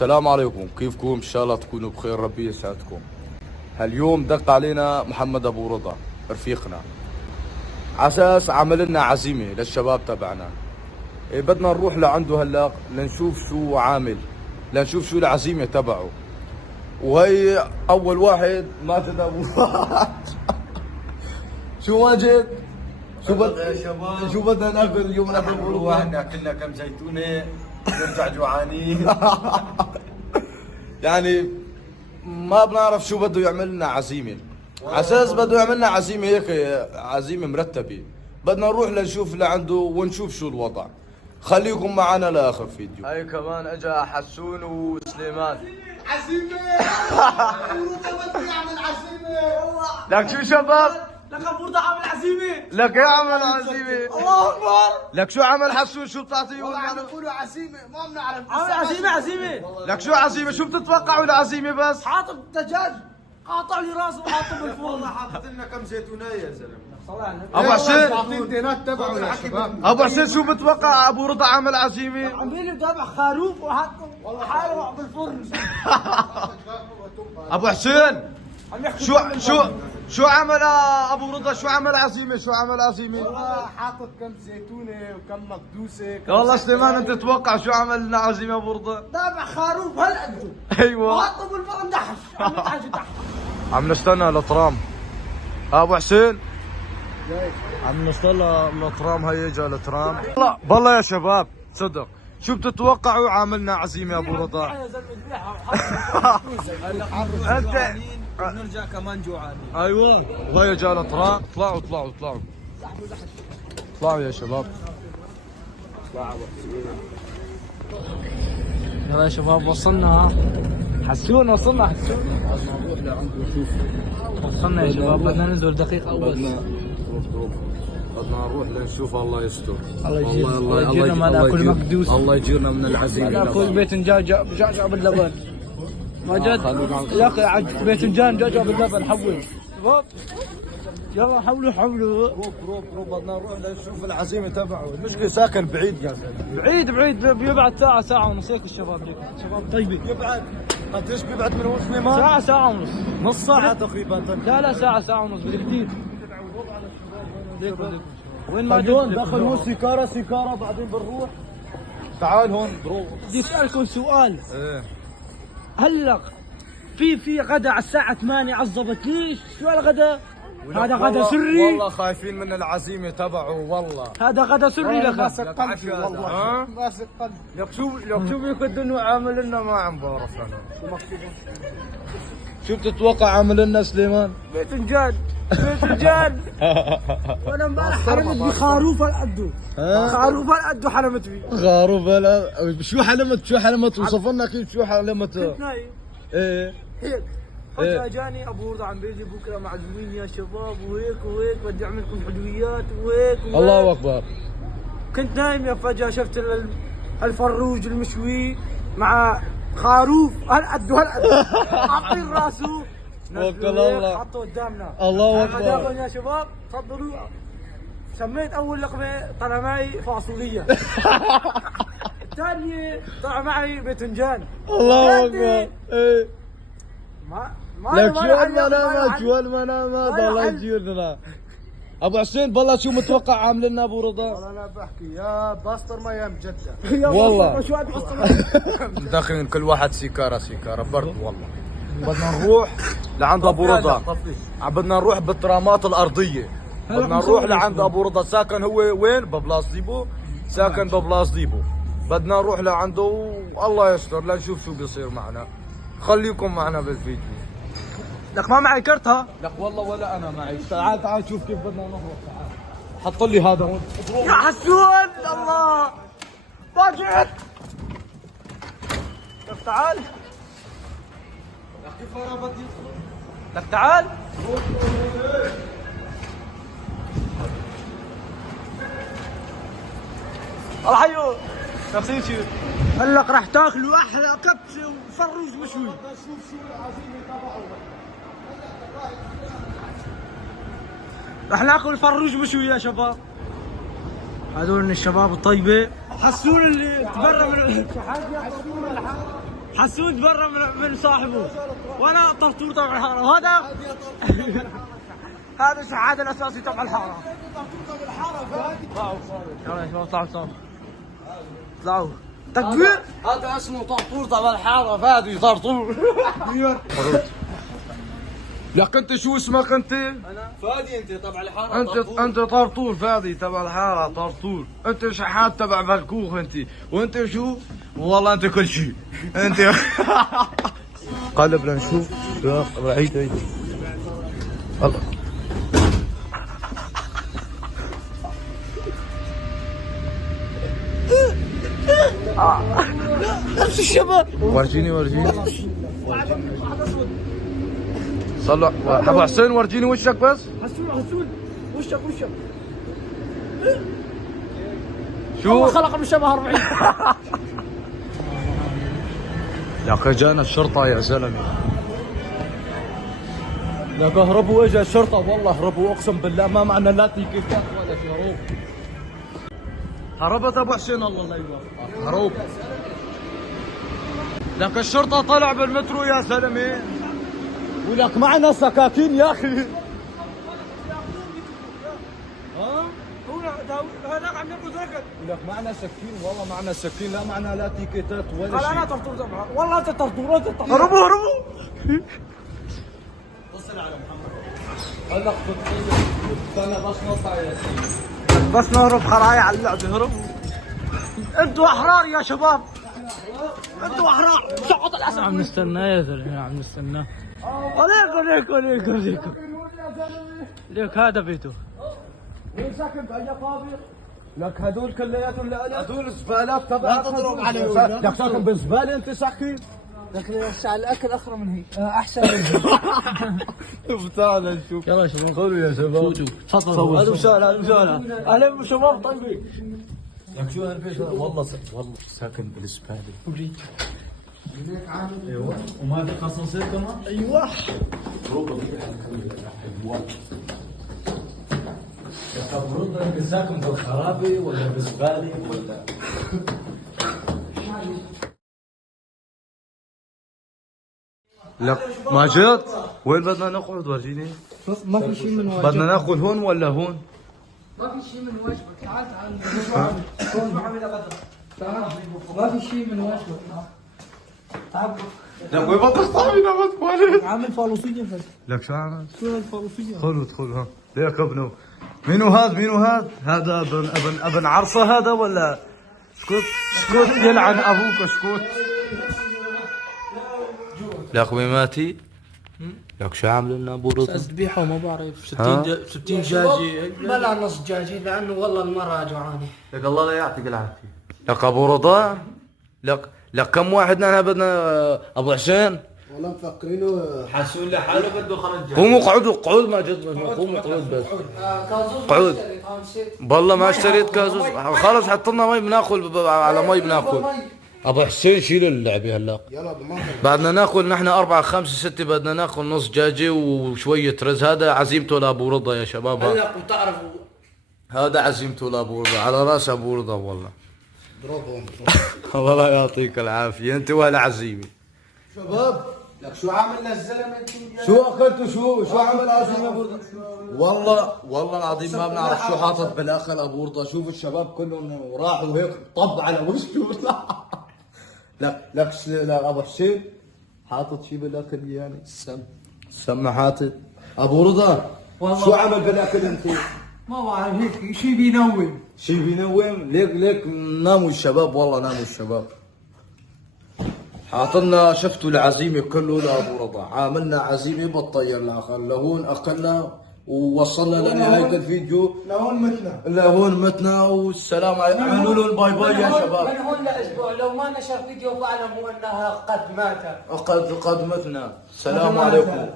السلام عليكم، كيفكم؟ ان شاء الله تكونوا بخير، ربي يسعدكم. هاليوم دق علينا محمد ابو رضا رفيقنا على اساس عمل لنا عزيمه للشباب تبعنا. بدنا نروح لعنده هلا لنشوف شو عامل، لنشوف شو العزيمه تبعه. وهي اول واحد ماجد ابو شو ماجد؟ شو بدنا ناكل اليوم؟ ناكل واحد ناكلنا كم زيتونه نرجع جوعانين. يعني ما بنعرف شو بده يعمل لنا عزيمه، على اساس بده يعمل لنا عزيمه هيك، عزيمه مرتبه. بدنا نروح لنشوف لعنده ونشوف شو الوضع. خليكم معنا لاخر فيديو. هاي كمان اجا حسون وسليمان. عزيمه بدي اعمل عزيمه. لك شو شباب؟ لك ابو رضا عامل عزيمه. لك ايه عمل عزيمه؟ الله اكبر. لك شو عمل حسون؟ شو بتعطيه؟ والله عم يقولوا عزيمه ما بنعرف. عامل عزيمه. لك شو عزيمه؟ شو بتتوقعوا العزيمه بس؟ حاطط دجاج قاطع لي راسه وحاطه بالفرن. والله حاطط لنا كم زيتونه يا زلمه. ابو حسين، الدينات تبعه يا شباب. ابو حسين شو بتوقع ابو رضا عمل عزيمه؟ عم بيلي ذبح خروف وحطه حاله بالفرن. ابو حسين عم يحكي شو عمل ابو رضا؟ شو عمل عزيمه؟ شو عمل عزيمه؟ والله حاطط كم زيتونه وكم مقدوسه. والله سليمان انت تتوقع شو عمل لنا عزيمه ابو رضا؟ ذبح خروف هالقده ايوه وحطه بالفرن دحش. عم يدحش دحش. عم نستنى الترام. ابو حسين عم نستنى الترام، هي اجى الترام. والله يا شباب صدق، شو بتتوقعوا عاملنا عزيمه ابو رضا؟ يا زلمه ذبيحه انت نرجع كمان جوعانين. ايوه وهي اجى الترام. اطلعوا اطلعوا يا شباب. يلا يا شباب وصلنا. حسون وصلنا. وصلنا يا شباب، بدنا ننزل دقيقة أول. بدنا نروح لنشوف. الله يستر. الله يجيرنا ما ناكل مقدوس. الله يجيرنا من العزيمه. ناكل باذنجان دجاجة باللبن. ما جد يا اخي باذنجان دجاجة باللبن. حول شباب يلا حولوا. روب بدنا نروح لنشوف العزيمه تبعه. المشكله ساكن بعيد يا زلمه. بعيد بيبعد ساعة ونص. هيك الشباب هيك شباب طيبة. يبعد قديش بيبعد من هون سليمان؟ ساعة ونص. نص ساعه تقريبا. لا ساعة ونص بالكثير. وين ما اليوم دخل هون سيكارة بعدين بنروح. تعال هون برو. بدي اسألكم سؤال. ايه هلا في غدا على الساعة 8 عالضبط، ليش؟ شو هالغدا؟ هذا غدا سري. والله خايفين من العزيمه تبعه والله. هذا غدا سري لك. ماسك قلبي والله. ماسك قلبي. لك شو بيقدر انه عامل لنا؟ ما عم بعرف انا. شو بتتوقع عامل لنا سليمان؟ باذنجان. وانا امبارح حرمت بخروف هالقده. خروف هالقده حرمت فيه. خروف هلا. شو حلمت؟ وصف لنا كيف شو حلمت. كنت نايم ايه هيك فجأة جاني ابو رضا عم بيجي بكره معزومين يا شباب وهيك بدي اعمل لكم حلويات وهيك. الله اكبر. كنت نايم يا فجأة شفت الفروج المشوي مع خروف هالقد حاطين راسه. توكل الله. حطوا قدامنا. الله اكبر. غداكم يا شباب تفضلوا. سميت اول لقمه طلع معي فاصوليه. الثانيه طلع معي باذنجان. الله اكبر. ايه لك شو المنامات الله يجيرنا. ابو حسين بالله شو متوقع عامل لنا ابو رضا؟ والله انا بحكي يا بسطرمه يا مجدة. والله شو هاد داخلين كل واحد سيكارة برد والله. بدنا نروح لعند ابو رضا. بدنا نروح بالترامات الارضيه. بدنا نروح لعند ابو رضا. ساكن هو وين؟ ببلاص ديبو. ساكن ببلاص ديبو. بدنا نروح لعنده والله يستر لنشوف شو بيصير معنا. خليكم معنا بالفيديو. لك ما معي كرت. لك والله ولا انا معي. تعال شوف كيف بدنا نهرب. تعال حط لي هذا هون. يا حسون الله باجت. لك تعال. لك تعال. الله حيو. نفسي شو هلق راح تاكلوا احلى كبسه وفروج مشوي. شوف شو العزيمه تبعه. رح ناكل فروج مشوي يا شباب. هذول من الشباب الطيبه. حسون اللي تبرع من حسود برا من صاحبه وانا طرطور تبع الحاره وهذا هذا الشحات الاساسي تبع الحاره. يلا يا شباب طلعوا طلعوا تكبير. هذا اسمه طرطور تبع الحاره فادي طرطور. لك انت شو اسمك انت؟ انا فادي. انت تبع الحاره انت طرطور فادي تبع الحاره طرطور. انت شحات تبع بركوخ انت. وانت شو؟ والله انت كل شيء انت. قلب لنشوف. عيد الله. نفس الشباب. ورجيني صلوا ابو حسين ورجيني وشك بس. حسون وشك شو الله خلق من شبه 40. يا اخي جانا الشرطه يا زلمه. لك هربوا اجى الشرطه والله هربوا اقسم بالله ما معنا لا تيكيتات ولا شيء. هروب هربت ابو حسين الله لا يوفقك. هروب لك الشرطه طلع بالمترو يا زلمه. ولك معنا سكاكين يا اخي. هذاك عم يرقص ركض. ولك معنا سكين والله معنا سكين لا معنا لا تيكيتات ولا قال انا شيء. طرطور تبعها والله انت طرطور انت طرطور. هربوا اتصل على محمد. هلا استنى بس نطلع يا بس نهرب خرايا على اللعبه. هربوا انتوا احرار يا شباب. انتوا احرار. سقط الاسد. عم نستناه يا زلمه عم نستناه. عليك ليك هذا بيته. وين ساكن بأي قابر؟ لك هدول كلياتهم لا هدول زبالات تبع. لا تضرب عليهم. لك ساكن بالزباله انت ساكن. لكن على الاكل اخرى من هيك احسن من هيك. تعال نشوف. يلا يا شباب خذوا يا شباب. تفضل. هذا مشاهد اهلا بالشباب طيبين. لك شو هالبيت والله ساكن بالزباله. ايوه وما في قصاصير كمان. ايوه المفروض انك ساكن بالخرابه ولا بالزباله ولا. لك ما جيت. وين بدنا نقعد ورجيني. ما في شيء من واجبك. بدنا ناكل هون ولا هون؟ ما في شيء من واجبك. تعال تعال ما في شيء من واجبك. تعال لك وين بدك طعمينا بس مالك. عامل فالوصية بس. لك شو عمل؟ شو هالفالوصية؟ ادخل ها. ليك ابنه. مينو هذا؟ هذا ابن عرصه هذا ولا؟ اسكت يلعن ابوك اسكت. لك وين ماتي؟ لك شو عامل لنا ابو رضا؟ ذبيحة وما بعرف 60 دجاجة. بلع نص دجاجة لأنه والله المرة جوعانة. لك الله لا يعطيك العافية. لك ابو رضا لك كم واحد نحن بدنا ابو حسين؟ والله مفكرينه حسون لحاله بده خرج. قوموا قعدوا ما جد قوموا قعود بس. قعود. والله ما اشتريت كازوز. خلص حط لنا مي بناكل على مي بناكل. ابو حسين شيل اللعبه هلا. يلا بعدنا ناكل نحن 4 5 6 بدنا ناكل نص دجاجه وشويه رز. هذا عزيمته لابو رضا يا شباب. هلا بتعرفوا هذا عزيمته لابو رضا على راس ابو رضا والله. الله لا يعطيك العافيه انت ولا عزيمه. شباب لك شو عامل الزلمه. شو اكلتوا شو عمل عزيمه ابو رضا. والله العظيم ما بنعرف شو حاطط بالاكل ابو رضا. شوف الشباب كلهم راحوا هيك طب على وشه. لك ابو حسين حاطط شيء بالاكل يعني السم حاطط. ابو رضا شو عمل بالاكل انت؟ ما بعرف هيك شيء بينوم. شيء بينوم. ليك ناموا الشباب والله ناموا الشباب. حاطلنا شفتوا العزيمه كله لابو رضا. عاملنا عزيمه بالطير الاخر لهون اقلنا ووصلنا لنهايه الفيديو. لهون متنا والسلام عليكم. اعملوا له الباي باي يا شباب. من هون لأسبوع لو ما نشر فيديو فاعلموا أنها قد مات. قد متنا. السلام عليكم.